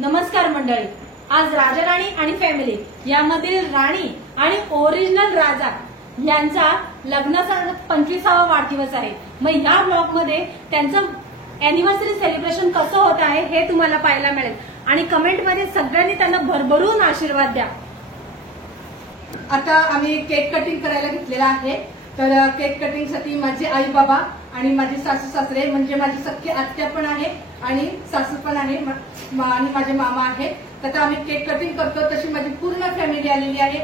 नमस्कार मंडळी, आज राजाराणी आणि फॅमिली यामधील राणी आणि ओरिजिनल राजा यांचा लग्नाचा 25वा वाढदिवस आहे। मग या ब्लॉग मध्ये त्यांचं अॅनिव्हर्सरी सेलिब्रेशन कसं होत आहे हे तुम्हाला पाहायला मिळेल आणि कमेंट मध्ये सगळ्यांनी त्यांना भरभरून आशीर्वाद द्या। आता आम्ही केक कटिंग करायला घेतलेला आहे। तर केक कटिंग साठी माझे आई बाबा आणि माझे सासू सासरे म्हणजे माझी सख्खी आत्या पण आहे आणि सासू पण आहे आणि माझे मामा आहेत। तर आम्ही केक कटिंग करतो तशी माझी पूर्ण फॅमिली आलेली आहे।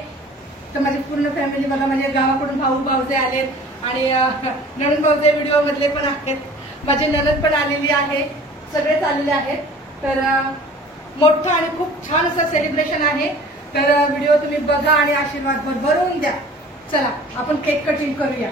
तर माझी पूर्ण फॅमिली बघा, म्हणजे गावाकडून भाऊ भाऊजे आलेत आणि नणंद भाऊजे व्हिडिओ मधले पण आहेत, माझे नणंद पण आलेली आहे, सगळेच आलेले आहेत। तर मोठं आणि खूप छान असं सेलिब्रेशन आहे। तर व्हिडिओ तुम्ही बघा आणि आशीर्वाद भरभरून द्या। चला आपण केक कटिंग करूया।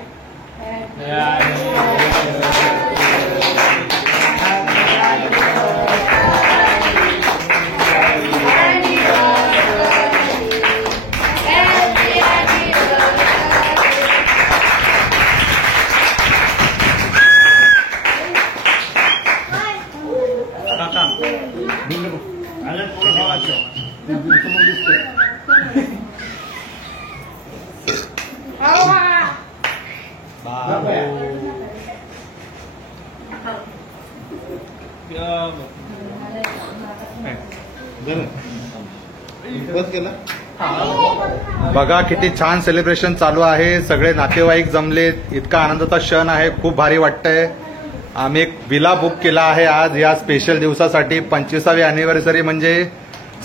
बघा किती छान सेलिब्रेशन चालू आहे, सगळे नातेवाईक जमलेत, इतका आनंदाचा क्षण आहे, खूप भारी वाटतंय। आम्ही एक विला बुक केला आहे आज या स्पेशल दिवसासाठी। 25वी अॅनिव्हर्सरी म्हणजे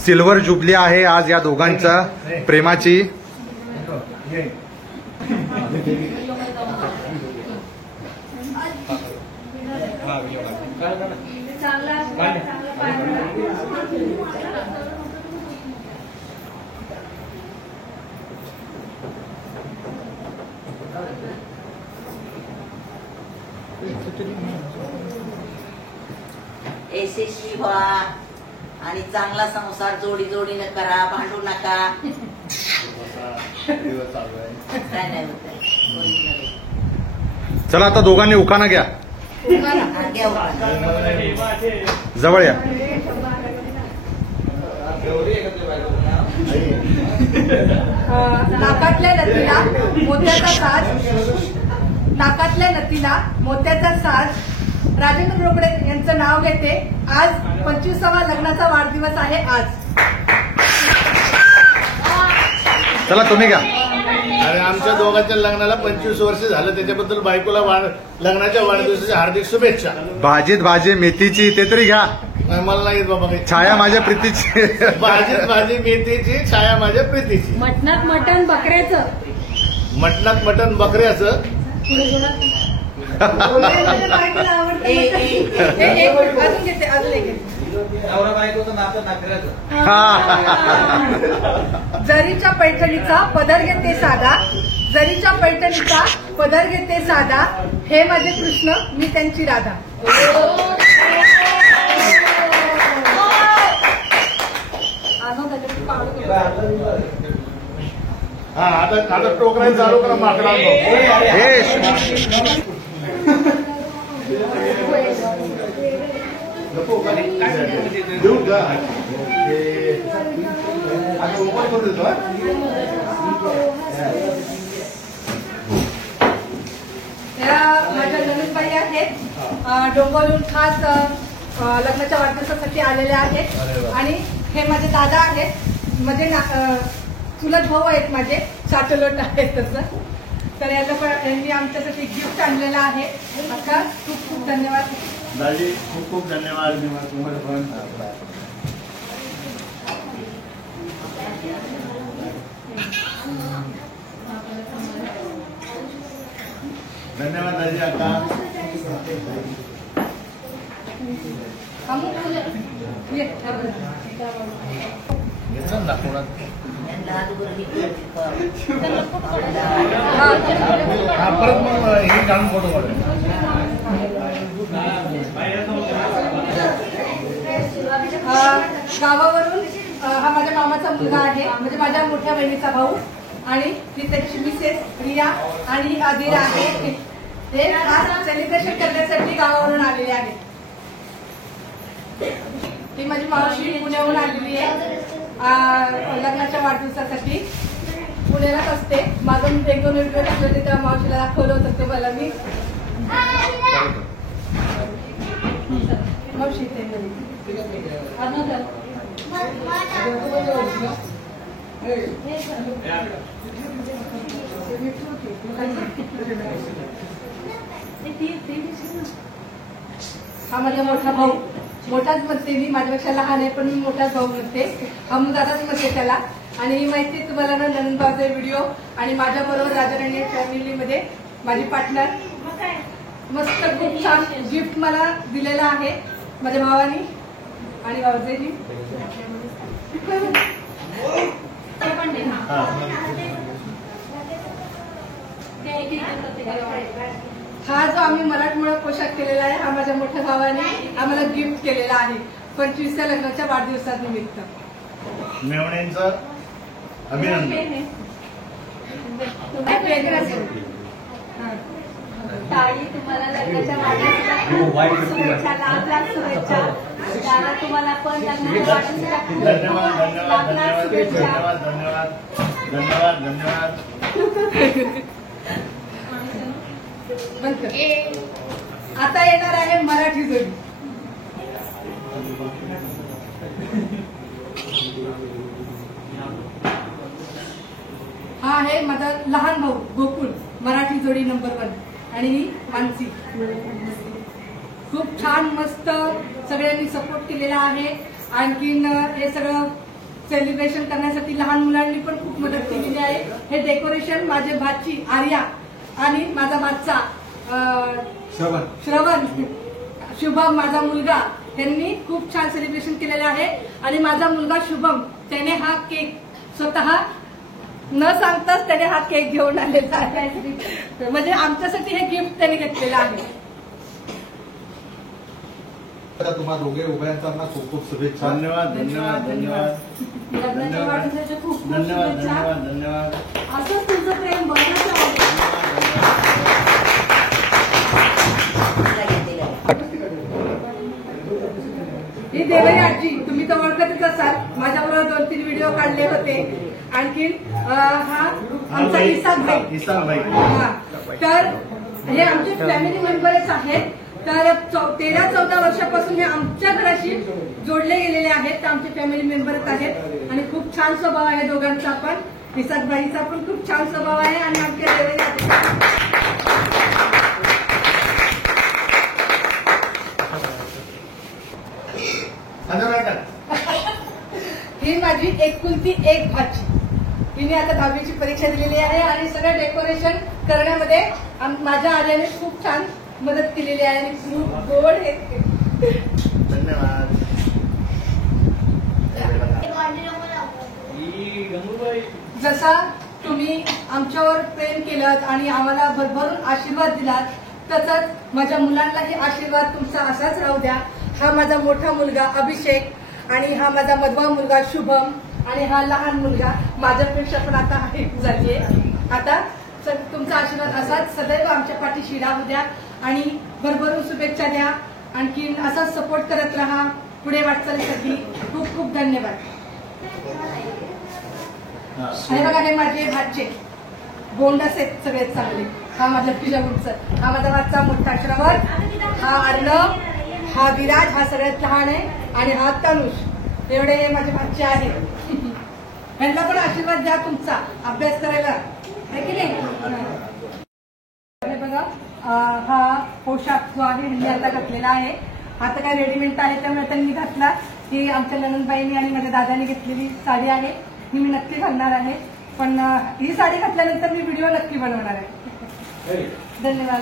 सिल्वर जुबली आहे आज या दोघांच्या प्रेमाची। यशस्वी व्हा आणि चांगला संसार जोडी जोडीने करा, भांडू नका। चला आता दोघांनी उखाणा घ्या, जवळ या। नाकातल्या नथीला मोत्याचा साज, नाकातल्या नथीला मोत्याचा साज राजेंद्र रोकडे यांचं नाव घेते। आज 25वा लग्नाचा वाढदिवस आहे आज। चला तुम्ही घ्या। आणि आमच्या दोघांच्या लग्नाला 25 वर्ष झालं, त्याच्याबद्दल बायकोला लग्नाच्या वाढदिवसाच्या हार्दिक शुभेच्छा। भाजीत भाजी मेथीची ते तरी घ्या। मला नाही बाबा, छाया माझ्या प्रीतीची। भाजीत भाजी मेथीची, छाया माझ्या प्रीतीची। मटणात मटण बकऱ्याचं, मटणात मटण बकऱ्याचं। जरीच्या पैठणीचा पदर घेते साधा, जरीच्या पैठणीचा पदर घेते साधा, हे माझे कृष्ण मी त्यांची राधा। हा आता टोकरायला चालू करा माकडा। देऊ का आता ओपन करून देतो। माझ्या नणंदबाई आहेत, डोंगरहून खास लग्नाच्या वाढदिवसासाठी आलेले आहेत। आणि हे माझे दादा आहेत, म्हणजे चुलत भाऊ आहेत माझे, साठलोट आहेत तसं। तर याचं पण यांनी आमच्यासाठी गिफ्ट आणलेलं आहे। आता खूप खूप धन्यवाद दादी, खूप खूप धन्यवाद। धन्यवाद दादी। आता घेतलं ना कोणा परत मग हे काढून फोटो काढू। गावावरून हा माझ्या मामाचा मुलगा आहे, म्हणजे माझ्या मोठ्या बहिणीचा भाऊ, आणि ती त्याची मिसेस रिया आणि आदिरा आहे। हे खास सेलिब्रेशन करण्यासाठी गावावरून आलेले आहेत। ही माझी मावशी पुण्याहून आलेली आहे लग्नाच्या वाढदिवसासाठी. पुण्यालाच असते. माझं 1-2 व्हिडिओ टाकले होते तेव्हा मावशीला दाखवलं होतं तुम्हाला मी. मावशी हा माझा मोठा भाऊ. मोठाच म्हणते मी, माझ्यापेक्षा लहान आहे पण मी मोठाच भाऊ म्हणते. हम दादाच म्हणते त्याला. आणि माहिती तुम्हाला ना नंदनबाबचा व्हिडिओ आणि माझ्या बरोबर राजाराणी फॅमिलीमध्ये माझी पार्टनर मस्त खूप छान गिफ्ट मला दिलेलं आहे माझ्या भावानी आणि भाऊजाईनी. हा जो आम्ही मराठमोळा पोशाख केलेला आहे हा माझ्या मोठ्या भावाने आम्हाला गिफ्ट केलेला आहे 25व्या लग्नाच्या वाढदिवसानिमित्त. मेवण्यांचं अभिनंदन. ताई तुम्हाला लग्नाच्या वाढदिवसाच्या शुभेच्छा, लाख शुभेच्छा. दादा तुम्हाला पण लग्नाच्या वाढदिवसाच्या धन्यवाद धन्यवाद धन्यवाद धन्यवाद धन्यवाद धन्यवाद धन्यवाद. आता येणार आहे मराठी जोडी. हा आहे माझा लहान भाऊ गोकुळ, मराठी जोडी नंबर 1 आणि ही मानसी. खूप छान मस्त सगळ्यांनी सपोर्ट केलेला आहे. आणखीन हे सगळं सेलिब्रेशन करण्यासाठी लहान मुलांनी पण खूप मदत केलेली आहे. हे डेकोरेशन माझे भाची आर्या आणि माझा भाचा श्रवण शुभम माझा मुलगा त्यांनी खूप छान सेलिब्रेशन केलेलं आहे. आणि माझा मुलगा शुभम त्याने हा केक स्वतः न सांगताच त्याने हा केक घेऊन आलेला आहे. म्हणजे आमच्यासाठी हे गिफ्ट त्याने घेतलेलं आहे. तुम्हाला दोघे उभयांना खूप खूप शुभेच्छा. धन्यवाद धन्यवाद धन्यवाद लग्नाच्या वाढदिवसाच्या खूप खूप धन्यवाद शुभेच्छा. धन्यवाद धन्यवाद. असंच तुमचं प्रेम बघायचं ही देवरी आजी तुम्ही तर ओळखतच असाल. माझ्याबरोबर 2-3 व्हिडिओ काढले होते. आणखीन हा आमचा इसाक भाई. हा तर हे आमचे फॅमिली मेंबरच आहेत. तर 13-14 वर्षापासून हे आमच्या घराशी जोडले गेलेले आहेत. आमचे फॅमिली मेंबरच आहेत आणि खूप छान स्वभाव आहे दोघांचा पण. इसाक भाईचा पण खूप छान स्वभाव आहे आणि आमच्या देवरी आजीचा ही माझी एकुलती एक भाची. तिने आता 10वीची परीक्षा दिलेली आहे आणि सगळं डेकोरेशन करण्यामध्ये माझ्या आर्याने खूप छान मदत केलेली आहे आणि खूप गोड आहे. धन्यवाद. जसा तुम्ही आमच्यावर प्रेम केलं आणि आम्हाला भरभरून आशीर्वाद दिलात तसंच माझ्या मुलांनाही आशीर्वाद तुमचा असाच राहू द्या. हा माझा मोठा मुलगा अभिषेक आणि हा माझा मधवा मुलगा शुभम आणि हा लहान मुलगा माझ्यापेक्षा पण आता हाईट झालीये. आता तुमचा आशीर्वाद असाच सदैव आमच्या पाठीशी राहू द्या आणि भरभरून शुभेच्छा द्या. आणखीन असाच सपोर्ट करत राहा पुढे वाटचालीसाठी. खूप खूप धन्यवाद. हे बघा हे माझे भाचे गोंडस आहेत सगळेच चांगले. हा माझा पिजागुडचा, हा माझा भाचा मोठा श्रवण, हा अर्णव, हा विराज, हा सगळ्यात लहान आहे आणि हा तनुष. एवढे हे माझे भाचे आहेत. ह्यांना पण आशीर्वाद द्या तुमचा अभ्यास करायला आहे की नाही. बघा हा पोशाख जो आहे ह्यांनी आता घातलेला आहे. हा तर काय रेडीमेड आहे त्यामुळे त्यांनी घातला. ही आमच्या ननंदबाईंनी आणि माझ्या दादानी घेतलेली साडी आहे. ही मी नक्की घालणार आहे. पण ही साडी घातल्यानंतर मी व्हिडिओ नक्की बनवणार आहे. धन्यवाद.